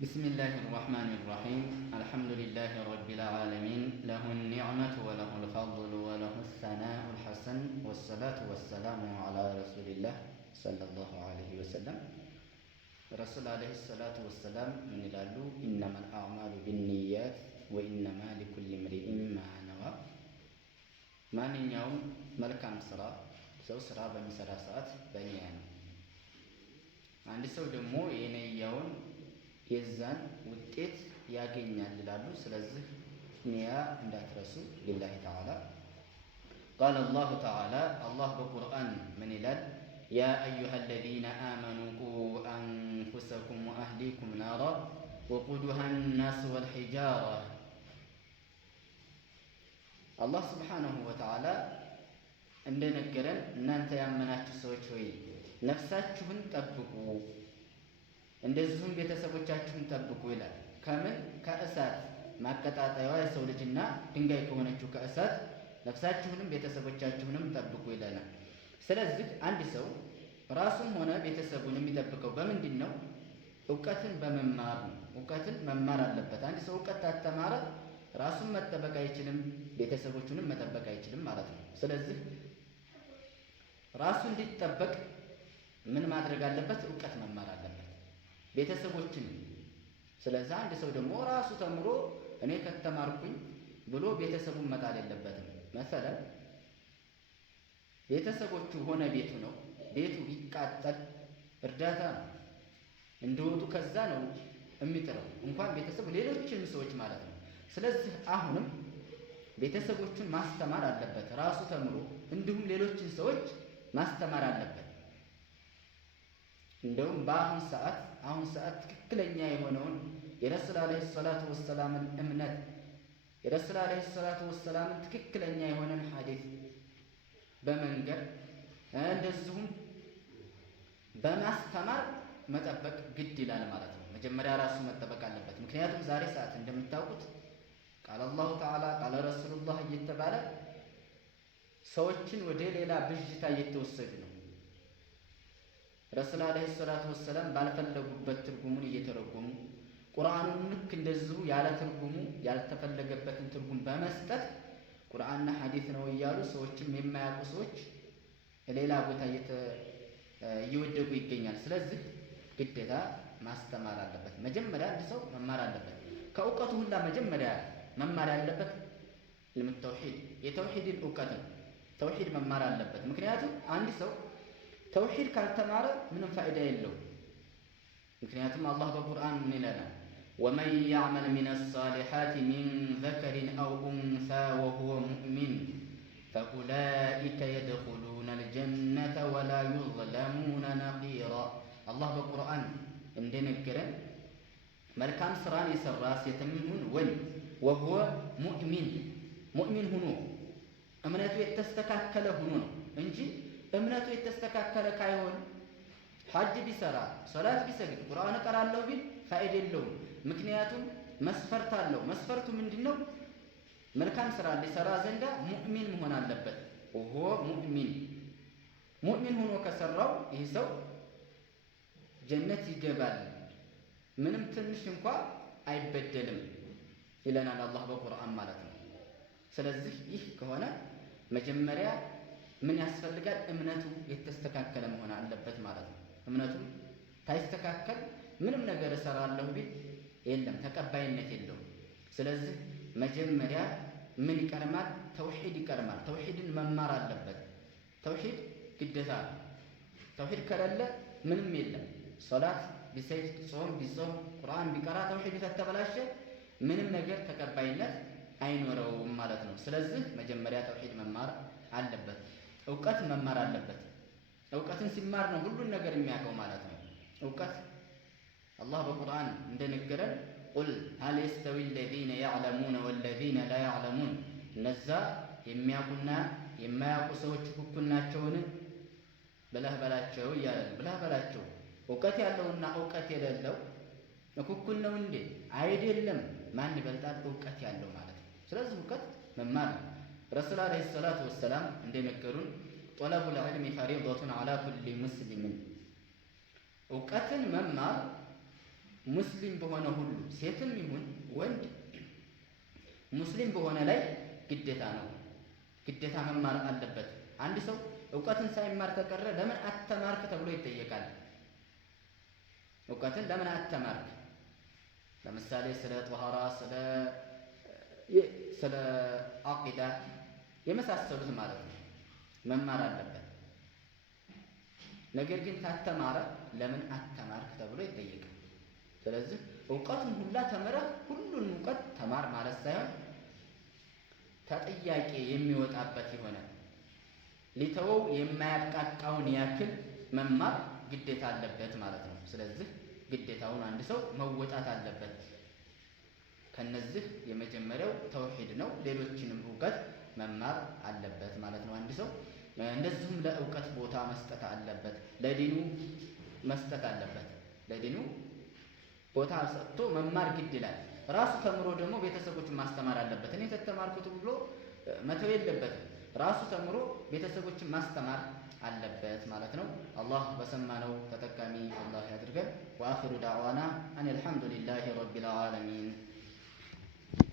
بسم الله الرحمن الرحيم الحمد لله رب العالمين له النعمة وله الفضل وله الثناء الحسن والصلاة والسلام على رسول الله صلى الله عليه وسلم رسول عليه الصلاة والسلام من الألو إنما الأعمال بالنيات وإنما لكل امرئ ما نوى ማንኛውም መልካም ስራ ሰው ስራ በሚሰራ ሰዓት በኒያ ነው። አንድ ሰው ደግሞ የነያውን የዛን ውጤት ያገኛል ይላሉ። ስለዚህ ኒያ እንዳትረሱ። ሊላሂ ተዓላ ቃለ አላሁ ተዓላ አላህ በቁርአን ምን ይላል? ያ አዩሃ አለዚነ አመኑ ቁ አንፉሰኩም ወአህሊኩም ናራ ወቁዱሃ ናስ ወልሒጃራ። አላህ ስብሓነሁ ወተዓላ እንደነገረን እናንተ ያመናችሁ ሰዎች ሆይ ነፍሳችሁን ጠብቁ፣ እንደዚሁም ቤተሰቦቻችሁን ጠብቁ ይላል። ከምን? ከእሳት ማቀጣጠያዋ የሰው ልጅና ድንጋይ ከሆነችው ከእሳት ነፍሳችሁንም ቤተሰቦቻችሁንም ጠብቁ ይለናል። ስለዚህ አንድ ሰው ራሱም ሆነ ቤተሰቡን የሚጠብቀው በምንድን ነው? እውቀትን በመማር ነው። እውቀትን መማር አለበት። አንድ ሰው እውቀት ካልተማረ ራሱን መጠበቅ አይችልም፣ ቤተሰቦቹንም መጠበቅ አይችልም ማለት ነው። ስለዚህ ራሱ እንዲጠበቅ ምን ማድረግ አለበት? እውቀት መማር አለበት፣ ቤተሰቦችን። ስለዚህ አንድ ሰው ደግሞ ራሱ ተምሮ እኔ ከተማርኩኝ ብሎ ቤተሰቡን መጣል የለበትም። መሰለን ቤተሰቦቹ ሆነ ቤቱ ነው፣ ቤቱ ቢቃጠል እርዳታ ነው እንደወጡ ከዛ ነው የሚጥረው፣ እንኳን ቤተሰቡ ሌሎችን ሰዎች ማለት ነው። ስለዚህ አሁንም ቤተሰቦቹን ማስተማር አለበት ራሱ ተምሮ፣ እንዲሁም ሌሎችን ሰዎች ማስተማር አለበት። እንደውም በአሁን ሰዓት ትክክለኛ የሆነውን የረሱል ዓለይሂ ሰላቱ ወሰላምን እምነት የረሱል ዓለይሂ ሰላቱ ወሰላምን ትክክለኛ የሆነን ሐዲስ በመንገር እንደዚሁም በማስተማር መጠበቅ ግድ ይላል ማለት ነው። መጀመሪያ ራሱ መጠበቅ አለበት። ምክንያቱም ዛሬ ሰዓት እንደምታውቁት ቃለ አላሁ ተዓላ ቃለ ረሱሉላህ እየተባለ ሰዎችን ወደ ሌላ ብዥታ እየተወሰዱ ነው። ረሱል ዓለይሂ ሰላቱ ወሰላም ባልፈለጉበት ትርጉሙን እየተረጎሙ ቁርአኑን ልክ እንደዚሁ ያለ ትርጉሙ ያልተፈለገበትን ትርጉም በመስጠት ቁርአንና ሐዲስ ነው እያሉ ሰዎችም የማያውቁ ሰዎች ሌላ ቦታ እየወደቁ ይገኛል። ስለዚህ ግዴታ ማስተማር አለበት። መጀመሪያ አንድ ሰው መማር አለበት። ከእውቀቱ ሁላ መጀመሪያ መማር ያለበት ተውሂድ፣ የተውሂድን እውቀት ነው። ተውሂድ መማር አለበት። ምክንያቱም አንድ ሰው ተውሂድ ካልተማረ ምንም ፋይዳ የለው። ምክንያቱም አላህ በቁርአን ምን ይለናል? ወመን ያዕመል ሚነ ሳሊሓት ሚን ዘከሪን አው ኡንሳ ወሁወ ሙእሚን ፈኡላኢከ የድኹሉነ ልጀነተ ወላ ዩዝለሙነ ነቂራ። አላህ በቁርአን እንደነገረን መልካም ስራን የሰራ ሴትም ይሁን ወንድ ወሁወ ሙእሚን ሁኖ እምነቱ የተስተካከለ ሁኖ ነው እንጂ እምነቱ የተስተካከለ ካይሆን ሐጅ ቢሰራ ሶላት ቢሰግድ ቁርአን እቀራለሁ ቢል ፋይዳ የለውም። ምክንያቱም መስፈርት አለው። መስፈርቱ ምንድነው? መልካም ስራ ሊሰራ ዘንዳ ሙእሚን መሆን አለበት። ወሁወ ሙእሚን ሆኖ ከሰራው ይህ ሰው ጀነት ይገባል፣ ምንም ትንሽ እንኳ አይበደልም ይለናል አላህ በቁርአን ማለት ነው። ስለዚህ ይህ ከሆነ መጀመሪያ ምን ያስፈልጋል? እምነቱ የተስተካከለ መሆን አለበት ማለት ነው። እምነቱም ታይስተካከል ምንም ነገር እሰራለሁ ቢል የለም፣ ተቀባይነት የለውም። ስለዚህ መጀመሪያ ምን ይቀርማል? ተውሂድ ይቀርማል። ተውሂድን መማር አለበት። ተውሂድ ግዴታ ነው። ተውሂድ ከሌለ ምንም የለም። ሶላት ቢሰግድ ጾም ቢጾም ቁርአን ቢቀራ ተውሂድ ከተበላሸ ምንም ነገር ተቀባይነት አይኖረውም ማለት ነው። ስለዚህ መጀመሪያ ተውሂድ መማር አለበት፣ እውቀት መማር አለበት። እውቀትን ሲማር ነው ሁሉን ነገር የሚያውቀው ማለት ነው። እውቀት አላህ በቁርአን እንደነገረን ቁል ሀል የስተዊ አለዚነ ያዕለሙነ ወለዚነ ላ ያዕለሙን፣ እነዛ የሚያውቁና የማያውቁ ሰዎች እኩል ናቸውን ብለህ በላቸው እያለ ነው። ብለህ በላቸው እውቀት ያለውና እውቀት የሌለው እኩል ነው እንዴ? አይደለም። ማን ይበልጣል? እውቀት ያለው ማለት ነው። ስለዚህ እውቀት መማር ነው። ረሱል ዓለይሂ ሰላቱ ወሰላም እንደነገሩን ጠለቡል ዒልሚ ፈሪደቱን ዐላ ኩሊ ሙስሊሚን፣ እውቀትን መማር ሙስሊም በሆነ ሁሉ ሴትም ይሁን ወንድ ሙስሊም በሆነ ላይ ግዴታ ነው። ግዴታ መማር አለበት። አንድ ሰው እውቀትን ሳይማር ከቀረ ለምን አተማርክ ተብሎ ይጠየቃል። እውቀትን ለምን አተማርክ? ለምሳሌ ስለ ጧሃራ፣ ስለ አቂዳ የመሳሰሉት ማለት ነው መማር አለበት። ነገር ግን ካተማረ ለምን አተማርክ ተብሎ ይጠየቃል። ስለዚህ እውቀቱን ሁላ ተምረህ ሁሉን እውቀት ተማር ማለት ሳይሆን ተጠያቂ የሚወጣበት የሆነ ሊተወው የማያብቃቃውን ያክል መማር ግዴታ አለበት ማለት ነው። ስለዚህ ግዴታውን አንድ ሰው መወጣት አለበት። ከነዚህ የመጀመሪያው ተውሂድ ነው። ሌሎችንም እውቀት መማር አለበት ማለት ነው አንድ ሰው። እንደዚሁም ለእውቀት ቦታ መስጠት አለበት። ለዲኑ መስጠት አለበት። ለዲኑ ቦታ ሰጥቶ መማር ግድ ይላል። ራሱ ተምሮ ደግሞ ቤተሰቦችን ማስተማር አለበት። እኔ ተተማርኩት ብሎ መተው የለበትም። ራሱ ተምሮ ቤተሰቦችን ማስተማር አለበት ማለት ነው። አላህ በሰማነው ተጠቃሚ አላህ ያድርገን። ወአኺሩ ዳዕዋና አን አልሐምዱሊላሂ ረቢል ዓለሚን